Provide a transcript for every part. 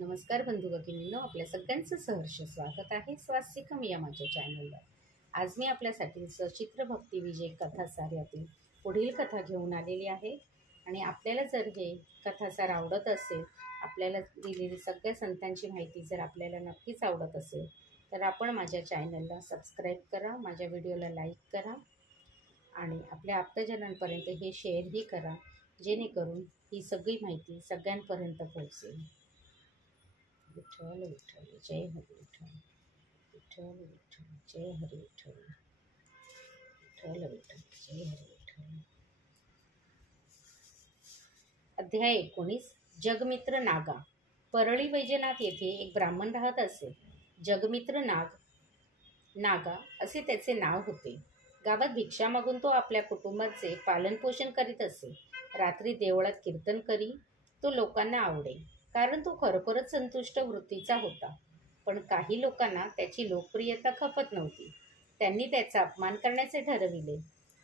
नमस्कार बंधू भगिनींनो, आपल्या सगळ्यांचं सहर्ष स्वागत आहे स्वास्तिकम या माझ्या चॅनलला। आज मी आपल्यासाठी सचित्र भक्ती विजय कथासार यातील पुढील कथा घेऊन आलेली आहे। आणि आपल्याला जर हे कथासार आवडत असेल, आपल्याला दिलेली सगळ्या संतांची माहिती जर आपल्याला नक्कीच आवडत असेल, तर आपण माझ्या चॅनलला सबस्क्राईब करा, माझ्या व्हिडिओला लाईक करा आणि आपल्या आप्तजनांपर्यंत हे शेअरही करा, जेणेकरून ही सगळी माहिती सगळ्यांपर्यंत पोहोचेल। विठ्ठल विठ्ठल जय हरी विठ्ठल, विठ्ठल विठ्ठल जय हरी विठ्ठल, विठ्ठल विठ्ठल जय हरी विठ्ठल। अध्याय 19 जगमित्र नागा। परळी वैजनाथ येथे एक ब्राह्मण राहत असे। जगमित्र नागा असे त्याचे नाव होते। गावात भिक्षा मागून तो आपल्या कुटुंबाचे पालनपोषण करीत असे। रात्री देवळात कीर्तन करी। तो लोकांना आवडे, कारण तो खरोखरच संतुष्ट वृत्तीचा होता। पण काही लोकांना त्याची लोकप्रियता खपत नव्हती। त्यांनी त्याचा अपमान करण्याचे ठरविले।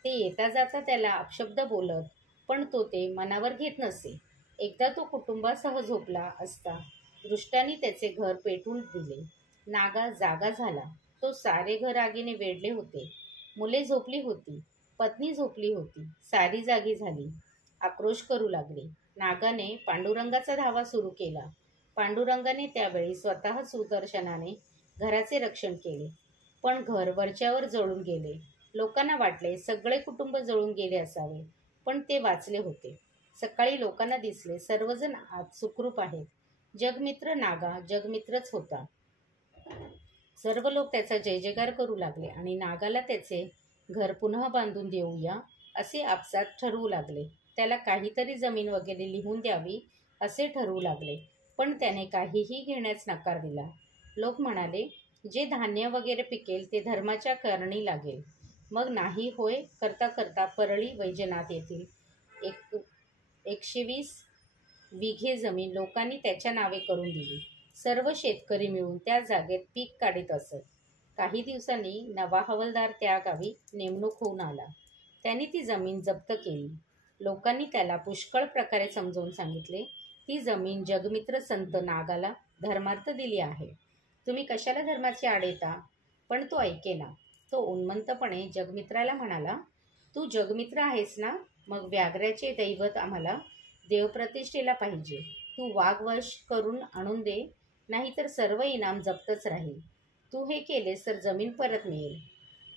ते येता जाता त्याला अपशब्द बोलत, पण तो ते मनावर घेत नसे। एकदा तो कुटुंबासह झोपला असता दृष्टाने त्याचे घर पेटवून दिले। नागा जागा झाला। तो सारे घर आगीने वेढले होते। मुले झोपली होती, पत्नी झोपली होती, सारी जागी झाली। आक्रोश करू लागले। नागाने पांडुरंगाचा धावा सुरू केला। पांडुरंगाने त्यावेळी स्वतः सुदर्शनाने घराचे रक्षण केले, पण घर वरच्यावर जळून गेले। लोकांना वाटले सगळे कुटुंब जळून गेले असावे, पण ते वाचले होते। सकाळी लोकांना दिसले सर्वजण आत सुखरूप आहेत। जगमित्र नागा जगमित्रच होता। सर्व लोक त्याचा जय जयकार करू लागले आणि नागाला त्याचे घर पुन्हा बांधून देऊया असे आपसात ठरवू लागले। त्याला काहीतरी जमीन वगैरे लिहून द्यावी असे ठरवू लागले, पण त्याने काहीही घेण्यास नकार दिला। लोक म्हणाले, जे धान्य वगैरे पिकेल ते धर्माच्या करणी लागेल। मग नाही होय करता करता परळी वैजनाथ येथील 120 विघे जमीन लोकांनी त्याच्या नावे करून दिली। सर्व शेतकरी मिळून त्या जागेत पीक काढीत असत। काही दिवसांनी नवा हवालदार त्या गावी नेमणूक होऊन आला। त्यांनी ती जमीन जप्त केली। लोकांनी त्याला पुष्कळ प्रकारे समजावून सांगितले, ती जमीन जगमित्र संत नागाला धर्मार्थ दिली आहे। तुम्ही कशाला धर्माची आड येता? पण तो ऐकेना। तो उन्मत्तपणे जगमित्राला म्हणाला, तू जगमित्र आहेस ना, मग व्याघ्राचे दैवत आम्हाला देवप्रतिष्ठेला पाहिजे। तू वाघ वश करून आणून दे, नाहीतर सर्व इनाम जप्तच राहील। तू हे केलेस तर जमीन परत मिळेल।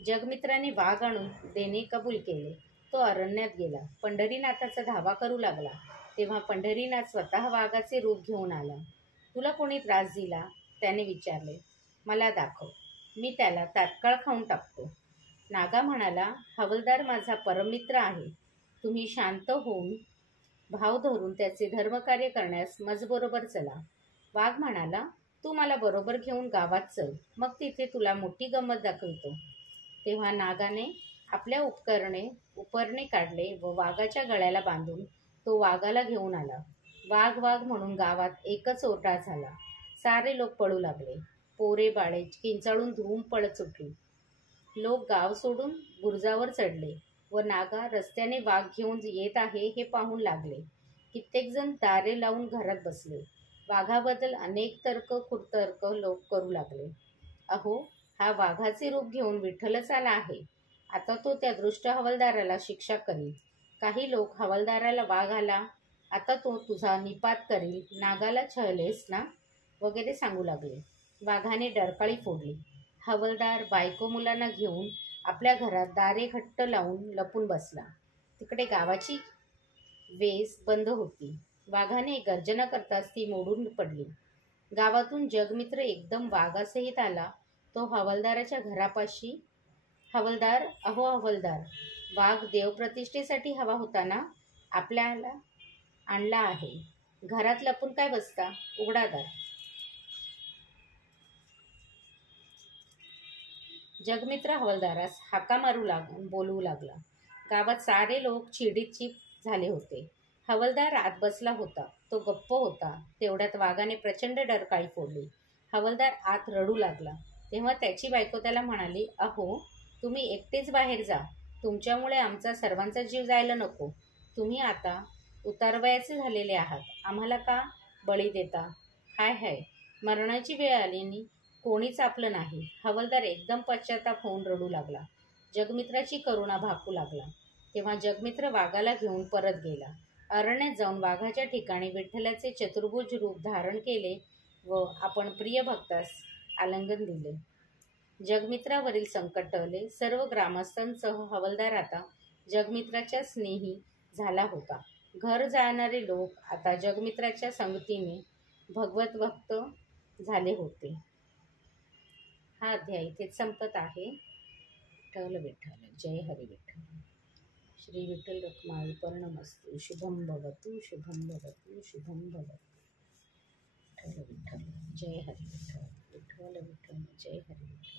जगमित्राने वाघ आणून देणे कबूल केले। तो अरण्यात गेला। पंढरीनाथाचा धावा करू लागला। तेव्हा पंढरीनाथ स्वतः वाघाचे रूप घेऊन आला। तुला कोणी त्रास दिला? त्याने विचारले। मला दाखव, मी त्याला तात्काळ खाऊन टाकतो। नागा म्हणाला, हवालदार माझा परममित्र आहे। तुम्ही शांत होऊन भाव धरून त्याचे धर्मकार्य करण्यास मजबरोबर चला। वाघ म्हणाला, तू मला बरोबर घेऊन गावात चल, मग तिथे तुला मोठी गंमत दाखवितो। तेव्हा नागाने आपल्या उपरणे काढले व वाघाच्या गळ्याला बांधून तो वाघाला घेऊन आला। वाघ वाघ म्हणून गावात एकच ओरडा झाला। सारे लोक पळू लागले। पोरे बाळे किंचाळून धूम पळत सुटली। लोक गाव सोडून बुरुजावर चढले व नागा रस्त्याने वाघ घेऊन येत आहे हे पाहून लागले। कित्येक जण दारे लावून घरात बसले। वाघाबद्दल अनेक कुतर्क लोक करू लागले। अहो, हा वाघाचे रूप घेऊन विठ्ठलच आला आहे। आता तो त्या दृष्ट हवालदाराला शिक्षा करील। काही लोक हवालदाराला वाघ आला, आता तो तुझा निपात करील, नागाला छळलेस ना वगैरे सांगू लागले। वाघाने डरकाळी फोडली। हवालदार बायको मुलांना घेऊन आपल्या घरात दारे घट्ट लावून लपून बसला। तिकडे गावाची वेस बंद होती। वाघाने गर्जना करताच ती मोडून पडली। गावातून जगमित्र एकदम वाघासहित आला। तो हवालदाराच्या घरापाशी, हवालदार, अहो हवालदार, वाघ देवप्रतिष्ठेसाठी हवा होता ना, आपल्याला आणला आहे। घरात लपून काय बसता, उघडा दार। जगमित्र हवालदारास हाका मारू बोलवू लागला। गावात सारे लोक चिडीचीप झाले होते। हवालदार आत बसला होता। तो गप्प होता। तेवढ्यात वाघाने प्रचंड डरकाळी फोडली। हवालदार आत रडू लागला। तेव्हा त्याची बायको त्याला म्हणाली, अहो, तुम्ही एकटेच बाहेर जा। तुमच्यामुळे आमचा सर्वांचा जीव जायला नको। तुम्ही आता उतारवयाचे झालेले आहात, आम्हाला का बळी देता? हाय हाय, मरणाची वेळ आली कोणीच आपलं नाही. हवालदार एकदम पश्चाताप होऊन रडू लागला. जगमित्राची करुणा भाकू लागला. तेव्हा जगमित्र वाघाला घेऊन परत गेला. अरण्यात जाऊन वाघाच्या ठिकाणी विठ्ठलाचे चतुर्भुज रूप धारण केले व आपण प्रिय भक्तास आलिंगन दिले. जगमित्रावरील संकट टळले. सर्व ग्रामस्थांसह हवालदार आता जगमित्राच्या स्नेही झाला होता. घर जाणारे लोक आता जगमित्राच्या संगतीने भगवत भक्त झाले होते. हा अध्याय इथेच संपत आहे. विठ्ठल विठ्ठल, जय हरी विठ्ठल. श्री विठ्ठल रखुमाई पर्णमस्तु. शुभम भवतु, शुभम भवतु, शुभम भवतु. विठ्ठल विठ्ठल, जय हरी विठ्ठल. विठ्ठल विठ्ठल, जय हरी विठ्ठल.